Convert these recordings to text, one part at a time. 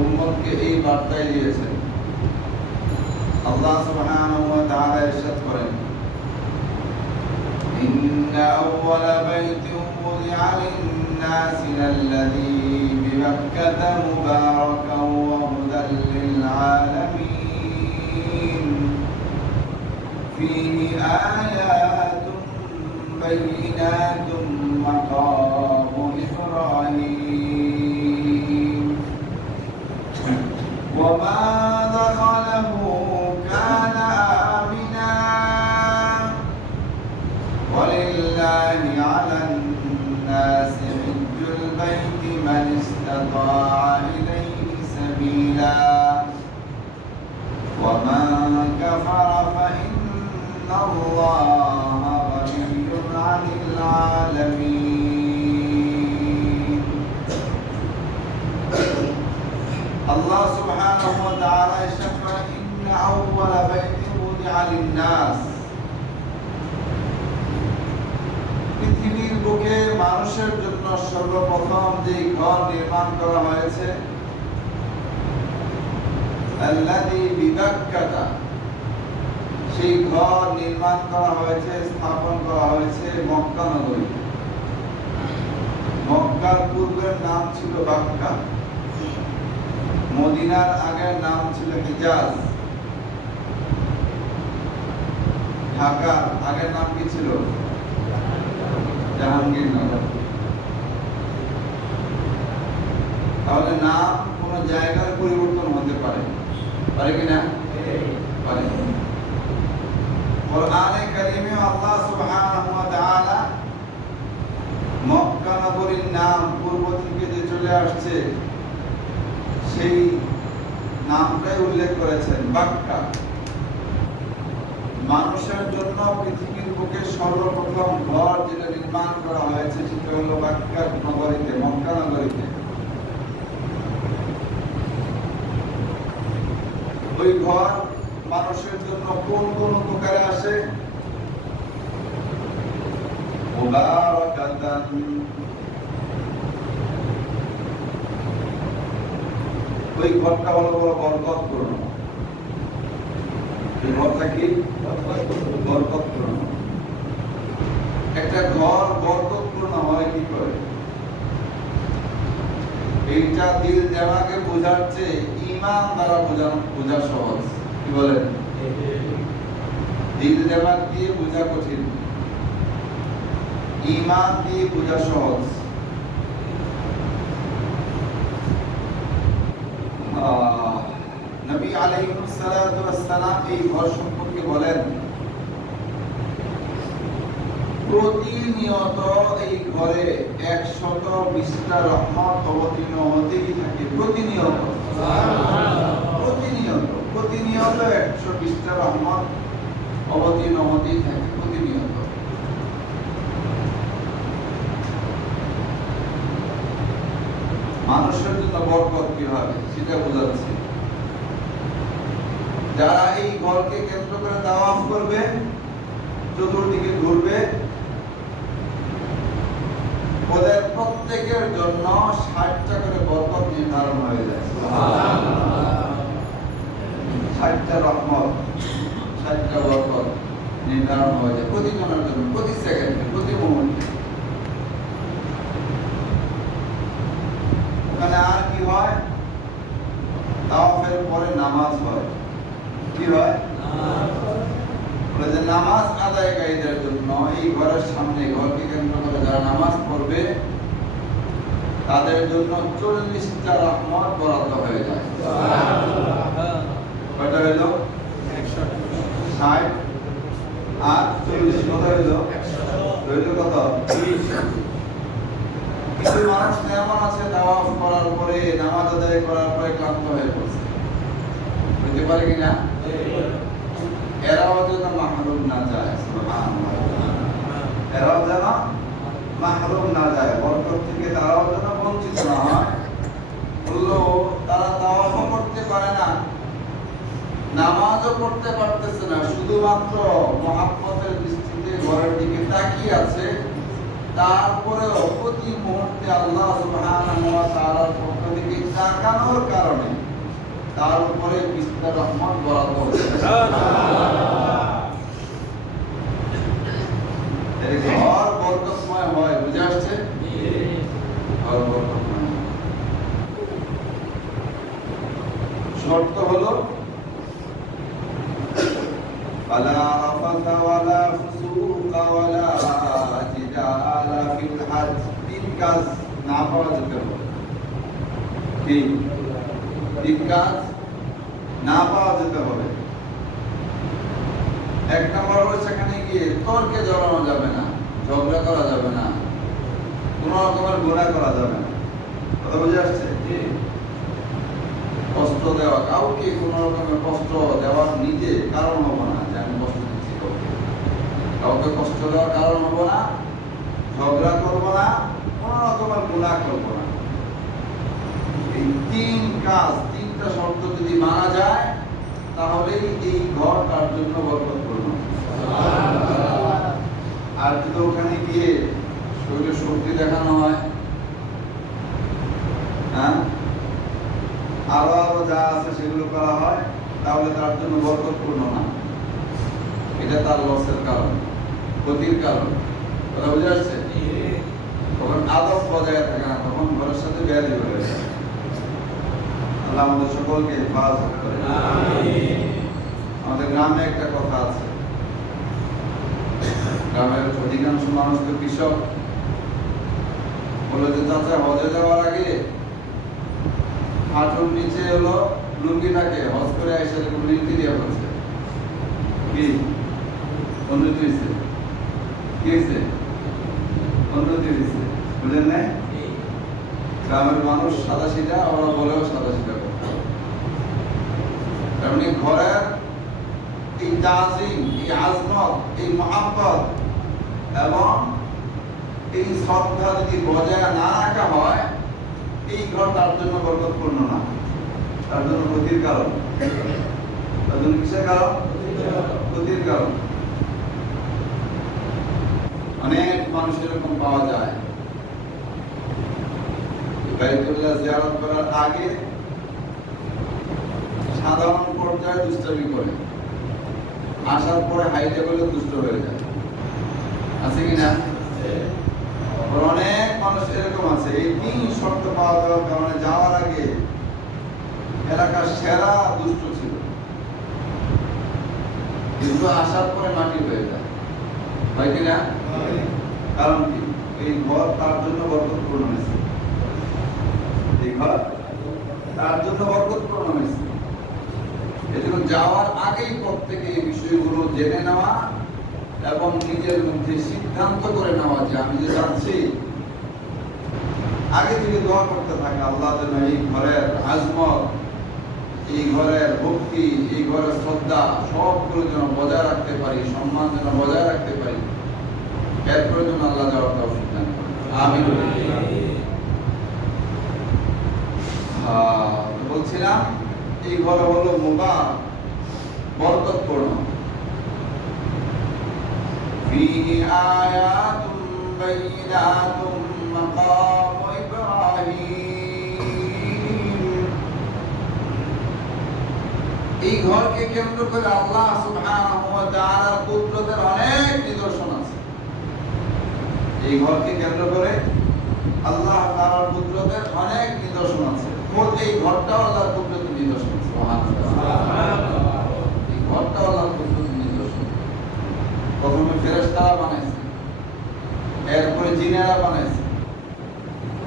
উম্মতকে এই বার্তাই দিয়েছেন। আল্লাহ সুবহানাহু ওয়া তাআলা ইরশাদ করেন, ইন্না আউওয়ালা বাইতিন wudi'a লিন-নাসি লাল্লাযী বিবাক্কাতা মুবারাকান ওয়া হুদাল লিল-আলামিন ফীহি আয়াতুন বায়িনাতুন মাকামু ইব্রাহিম ওয়া মা দাখালাহু কানা আমিনা ولله على الناس حج البيت من استطاع إليه سبيلا ومن كفر فإن الله غني عن العالمين. الله سبحانه وتعالى يشكر إن أول بيت وضع للناس. পৃথিবীর বুকে মানুষের জন্য সর্বপ্রথম যে ঘর নির্মাণ করা হয়েছে, আল্লাযী বিবাক্কাতা, সেই ঘর নির্মাণ করা হয়েছে, স্থাপন করা হয়েছে মক্কা নগরী। মক্কার পূর্বের নাম ছিল বাক্কা, মদিনার আগের নাম ছিল হিজাজ, ঢাকার আগের নাম কি ছিল? জাহাঙ্গীরনগর। তাহলে নাম কোন জায়গার পরিবর্তন হতে পারে, পারে কিনা? পারে। কোরআনে কারিমে আল্লাহ সুবহানাহু ওয়া তাআলা মক্কা নগরীর নাম পূর্ব থেকে যে চলে আসছে সেই নামটাই উল্লেখ করেছেন বাক্কা। মানুষের জন্য পৃথিবীর বুকে সর্বপ্রথম ঘর যেটা নির্মাণ করা হয়েছে সেটা হলো বাক্কা নগরীতে, মক্কা নগরীতে। ওই ঘর মানুষের জন্য কোন কোন উপকারে আসে? মুবারাকাতান, ওই ঘরটা হলো বড় বরকতপূর্ণ। ঘরটা কি? বরকতপূর্ণ। একটা ঘর বরকতপূর্ণ হয় কি করে? এইটা দিল দেমাগে বোঝার চেয়ে ঈমান দ্বারা বোঝা সহজ। কি বলেন? দিল দেমাগ দিয়ে বোঝা কঠিন, ঈমান দিয়ে বোঝা সহজ। নবী আলাইহিস সালাতু ওয়াস সালাম এই ঘর সম্পর্কে বলেন, প্রতিনিয়ত এই ঘরে 120টা রহমত অবতীর্ণ হতেই থাকে। প্রতিনিয়ত 120টা রহমত অবতীর্ণ হতেই থাকে প্রতিনিয়ত। মানুষের জন্য বরকত কি হবে সেটা বোঝাচ্ছে। যারা এই ঘরকে কেন্দ্র করে তাওয়াফ করবে, চতুর্দিকে ঘুরবে, ওদের প্রত্যেকের জন্য 60টা করে বরকত নির্ধারণ হয়ে যায়। 60টা রহমত, 60টা বরকত নির্ধারণ হয়ে যায় প্রতিজনের জন্য, প্রতি সেকেন্ডে, প্রতি মুহূর্তে। ওখানে আর কি হয়? তাওয়াফের পরে নামাজ হয়। কি হয়? নামাজ আদায়কারীদের জন্য এই ঘরের সামনে, ঘরকে কেন্দ্র করে যারা নামাজ পড়বে তাদের জন্য 40টা রহমত বরাদ্দ হয়ে যায়। কয়টা হইল? 60 আর 40 কত হইল? হইল কত? 30। কিছু মানুষ এমন আছে তাওয়াফ করার পরে, নামাজ আদায় করার পরে ক্লান্ত হয়ে পড়ছে, হইতে পারে কিনা? এরাও যেন মাহরুম না যায়। সুবহানাল্লাহ, এরাও যেন মাহরুম না যায়, বরকত থেকে তারাও যেন বঞ্চিত না হয়। বললো তারা তাওয়াফ করতে পারে না, নামাজও পড়তে পারতেছে না, শুধুমাত্র মহাব্বতের দৃষ্টিতে ঘরের দিকে তাকিয়ে আছে, তারপরেও প্রতি মুহূর্তে আল্লাহ সুবহানাহু ওয়া তাআলার পক্ষ থেকে তাকানোর কারণে তার উপরে বিস্তার রহমত বরাদ্দ হচ্ছে। এর ঘর বরকতময় হয়, বুঝে আসছে? ঘর বরকতময়। শর্ত হলো ওয়ালা রাফাথা ওয়ালা ফুসুকা ওয়ালা জিদালা ফিল হজ। তিন কাজ না পাওয়া যেতে হবে। কি তিন কাজ না পাওয়া যেতে হবে? এক নম্বর হলো সেখানে গিয়ে তর্কে জড়ানো যাবে না, ঝগড়া করা যাবে না, কোনো রকমের গুনাহ করা যাবে না। কথা বুঝে আসছে? কষ্ট দেওয়া, কাউকে কোনো রকমের কষ্ট দেওয়ার নিজে কারণ হবো না যে আমি কষ্ট দিচ্ছি কাউকে। কাউকে কষ্ট দেওয়ার কারণ হবো না, ঝগড়া করবো না, কোনো রকমের গুনাহ করবো না। এই তিন কাজ, তিনটা শর্ত যদি মানা যায় তাহলেই এই ঘর তার জন্য বরকতপূর্ণ। আর যদি ওখানে গিয়ে শরীরে শক্তি দেখানো হয়, হ্যাঁ, আরো যা আছে সেগুলো করা হয়, তাহলে তার জন্য বরকতপূর্ণ না। এটা তার লসের কারণ, ক্ষতির কারণ। কথা বুঝে আসছে? তখন আদব বজায় থাকে না, তখন ঘরের সাথে বেয়াদি হয়ে যায়। আল্লাহ আমাদের সকলকে হেফাজত করে। আমাদের গ্রামে একটা কথা আছে, গ্রামের অধিকাংশ মানুষ তো কৃষক। বলে যে চাচা হজে যাওয়ার আগে হাঁটুর নিচে হলো লুঙ্গি থাকে, হজ করে এসে লুঙ্গি দিয়ে ফেলছে। কি উন্নতি হয়েছে? কি হয়েছে? উন্নতি হয়েছে, বুঝলেন না? গ্রামের মানুষ সাদা সিধা, ওরা বলেও সাদা সিধা করতে। তেমনি ঘরের এই তাজিম, এই আজমত, এই মহাব্বত এবং এই শ্রদ্ধা যদি বজায় না রাখা হয়, এই ঘর তার জন্য বরকতপূর্ণ না, তার জন্য ক্ষতির কারণ। তার জন্য কিসের কারণ? ক্ষতির কারণ। অনেক মানুষ এরকম পাওয়া যায়, বাইতুল্লাহ জিয়ারত করার আগে সাধারণ পর্যায়ে দুষ্টামি করে, আসার পরে হাই লেভেলে দুষ্ট হয়ে যায়। আছে কিনা? অনেক মানুষ এরকম আছে। এই তিন শর্ত পাওয়া যাওয়ার কারণে যাওয়ার আগে এলাকার সেরা দুষ্ট ছিল, কিন্তু আসার পরে মাটি হয়ে যায়। হয় কিনা? কারণ কি? এই ঘর তার জন্য বরকতপূর্ণ হয়েছে। এই ঘর তার জন্য বরকতপূর্ণ হয়েছে। এজন্য যাওয়ার আগেই প্রত্যেকে এই বিষয়গুলো জেনে নেওয়া এবং নিজের মধ্যে সিদ্ধান্ত করে নেওয়া যে আমি যে যাচ্ছি, আগে থেকে দোয়া করতে থাকে আল্লাহ যেন এই ঘরের আজমত, এই ঘরের ভক্তি, এই ঘরের শ্রদ্ধা সবগুলো যেন বজায় রাখতে পারি, সম্মান যেন বজায় রাখতে পারি। এরপরে যেন আল্লাহ যাওয়ার তৌফিক দান করেন। আমিন। বলছিলাম এই ঘর হলো মুবারক, বরকতপূর্ণ। ফীহি আয়াতুম বাইয়িনাতুম মাকাম ইব্রাহিম। এই ঘরকে কেন্দ্র করে আল্লাহ সুবহানাহু ওয়া তাআলার কুদরতের অনেক নিদর্শন আছে। এই ঘরকে কেন্দ্র করে আল্লাহ তাআলার কুদরতের অনেক নিদর্শন আছে। এই ঘরটাও আল্লাহর কুদরতের নিদর্শন। সুবহানাল্লাহ। এই ঘরটাও আল্লাহর কুদরতের নিদর্শন। প্রথমে ফেরেশতারা বানাইছে, এরপরে জিনেরা বানাইছে,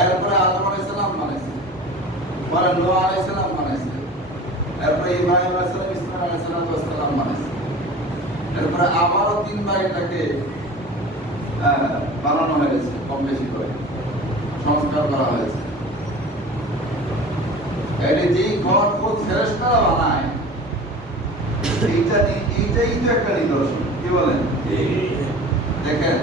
এরপরে আদম আলাইহিস সালাম বানাইছে, পরে নূহ আলাইহিস সালাম বানাইছে, এরপরে ইব্রাহিম আলাইহিস সালাম, ইসমাঈল আলাইহিস সালাম বানাইছে, এরপরে আবারও তিনবার এটাকে বানানো হয়েছে, কম বেশি করে সংস্কার করা হয়েছে। যেই ঘর খুব ফেরেশতারা বানায়, এইটাই তো একটা নিদর্শন। কি বলেন? দেখেন,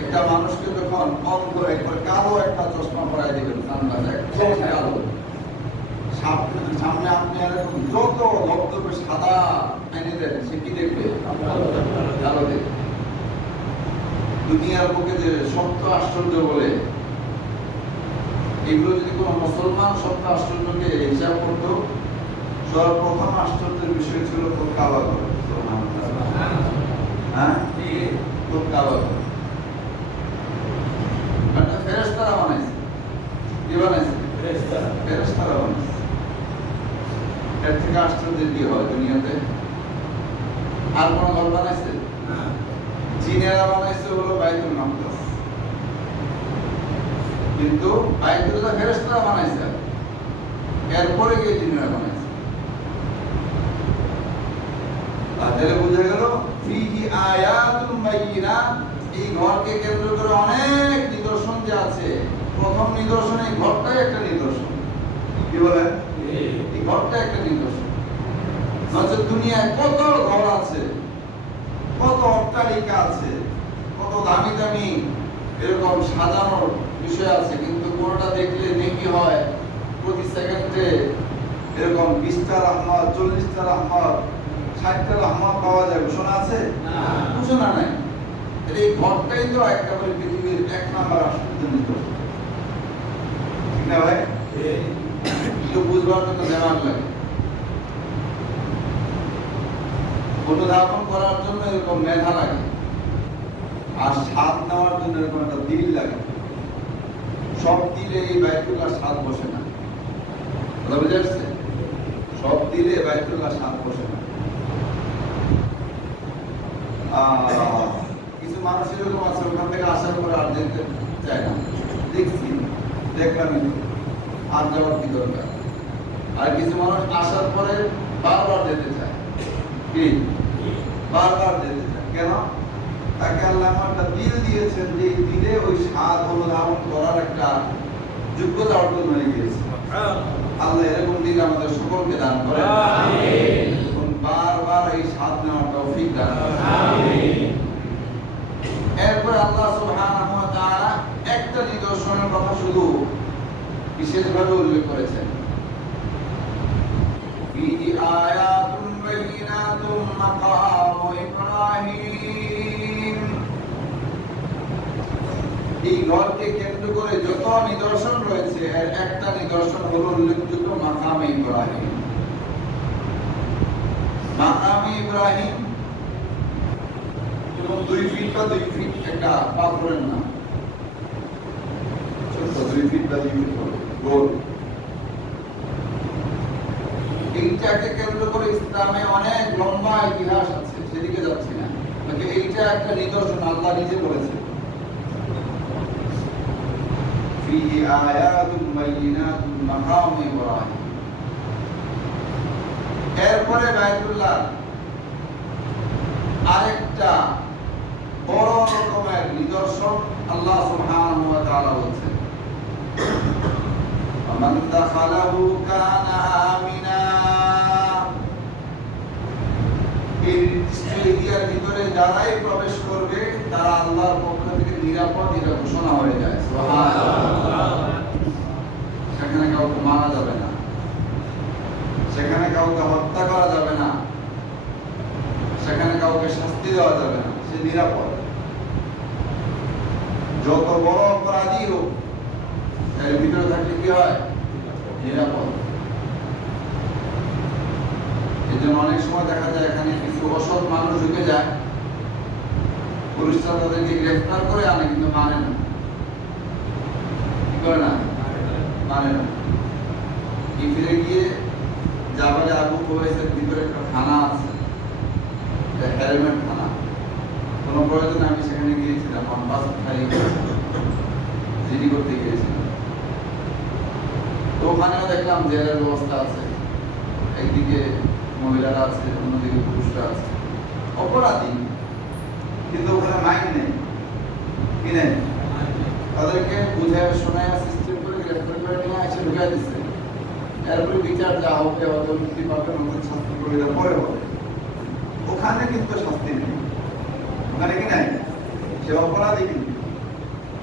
একটা মানুষকে যখন অন্ধ একবার কালো একটা চশমা পরাই দিবেন, কালো, সামনে আপনি এরকম যত ধবধবে সাদা এনে দেন, সে কি দেখবে? কালো দেখবে। দুনিয়ার বুকে যে সপ্ত আশ্চর্য বলে, এগুলো যদি কোনো মুসলমান সপ্ত আশ্চর্যকে হিসাব করতো, সর্বপ্রথম আশ্চর্যের বিষয় ছিল কাবা ঘর। হ্যাঁ, কাবা ঘর ফেরেশতারা বানাইছে। কি বানাইছে? ফেরেশতারা বানাইছে। এর থেকে আশ্চর্যের কি হয় দুনিয়াতে? আর কোন ঘর বানাইছে? চীনেরা বানাইছে হলো বাইতুল মাকদাস, কিন্তু বাইতুল্লাহ ফেরেশতারা বানাইছে, এরপরে গিয়ে চীনেরা বানাইছে। তাহলে বুঝা গেল ফিহি আয়াতুন বাইয়িনাত, এই ঘরকে কেন্দ্র করে অনেক নিদর্শন যে আছে। প্রথম নিদর্শন, এই ঘরটাই একটা নিদর্শন। কি বলেন? এই ঘরটা একটা নিদর্শন। নচেত দুনিয়ায় কত ঘর আছে, কত অট্টালিকা আছে, কত দামি দামি এরকম সাজানোর বিষয় আছে, কিন্তু কোনটা দেখলে নেকি হয় প্রতি সেকেন্ডে এরকম 20টা রহমত, 40টা রহমত, 60টা রহমত পাওয়া যায়। ঘোষণা আছে? ঘোষণা নাই। এই ঘরটাই তো একেবারে পৃথিবীর 1 নাম্বার আশ্চর্য নিদর্শন। ঠিক না ভাই? একটু বুঝবার মতো দেওয়ার লাগে। অনুধাবন করার জন্য এরকম মেধা লাগে, আর স্বাদ নেওয়ার জন্য এরকম একটা দিল লাগে। সব দিলে এই বাইতুল্লাহ স্বাদ বসে না। কথা বুঝে আসছে? সব দিলে বাইতুল্লাহ স্বাদ বসে না। কিছু মানুষ এরকম আছে, ওখান থেকে আসার পরে আর যেতে চায় না। দেখছি, দেখলাম, আর যাওয়ার কি দরকার। আর কিছু মানুষ আসার পরে বারবার যেতে চায়। কি? বারবার যেতে চায়। কেন? তাকে আল্লাহ একটা দিল দিয়েছেন, যে দিলে ওই স্বাদ অনুধাবন করার একটা যোগ্যতা অর্জন হয়ে গিয়েছে। আল্লাহ এরকম দিল আমাদের সকলকে দান করেন। বারবার এই স্বাদ নেওয়ার তৌফিক দান করেন। এরপর আল্লাহ সুবহানাহু ওয়া তাআলা একটা নিদর্শনের কথা শুধু বিশেষভাবে উল্লেখ করেছেন। ফিহি আয়াতুন বাইয়িনাতুন মাকামু ইব্রাহিম। এই ঘরকে কেন্দ্র করে যত নিদর্শন রয়েছে, এর একটা নিদর্শন হলো উল্লেখযোগ্য মাকামে ইব্রাহিম। মাকামে ইব্রাহিম 2 ফিট বা 2 ফিট একটা পাথরের নাম। ছোট 2 ফিট বা 2 ফিট গোল। এইটাকে কেন্দ্র করে ইসলামে অনেক লম্বা ইতিহাস আছে, সেদিকে যাচ্ছি না। এইটা একটা নিদর্শন, আল্লাহ নিজে বলেছেন ফিহি আয়াতুন বাইয়িনাতুন মাকাম ইব্রাহিম। এরপরে বাইতুল্লাহ আরেকটা বড় রকমের নিদর্শন আল্লাহ সুবহানাহু ওয়া তাআলা বলেছেন, মান দাখালাহু কানা আমিনা। এই এরিয়ার ভিতরে যারাই প্রবেশ করবে তারা আল্লাহর পক্ষ থেকে নিরাপদ, এটা ঘোষণা হয়ে যায়। সুবহানাল্লাহ। সেখানে কাউকে মারা যাবে না, সেখানে কাউকে হত্যা করা যাবে না, সেখানে কাউকে শাস্তি দেওয়া যাবে না, সে নিরাপদ। যত বড় অপরাধী হোক, এর ভিতরে থাকলে কি হয়? নিরাপদ। এই জন্য অনেক সময় দেখা যায় এখানে কিছু অসৎ মানুষ ঢুকে যায়, পুলিশরা তাদেরকে গ্রেফতার করে আনে, কিন্তু মানে না। কি করে না? মানে না। কি ফিরে গিয়ে জাবালে আবু কুবাইসের ভিতরে একটা থানা আছে, হেলমেট থানা। কোনো প্রয়োজনে আমি সেখানে গিয়েছিলাম, আমার পাসপোর্ট খালি জিডি করতে গিয়েছিলাম। তো ওখানেও দেখলাম জেলের ব্যবস্থা আছে, একদিকে মহিলারা আছে, অন্যদিকে পুরুষরা আছে। অপরাধী, কিন্তু ওখানে মাইন নেই। কি নেই? তাদেরকে বুঝায় শোনায় সিস্টেম করে গ্রেফতার করে নিয়ে এসে ঢুকাই দিচ্ছে। এরপরে বিচার যা হবে, হয়তো মুক্তি পাবে, নতুন শাস্তি করে পরে হবে। ওখানে কিন্তু শাস্তি নেই। ওখানে কি নাই? সে অপরাধী কিন্তু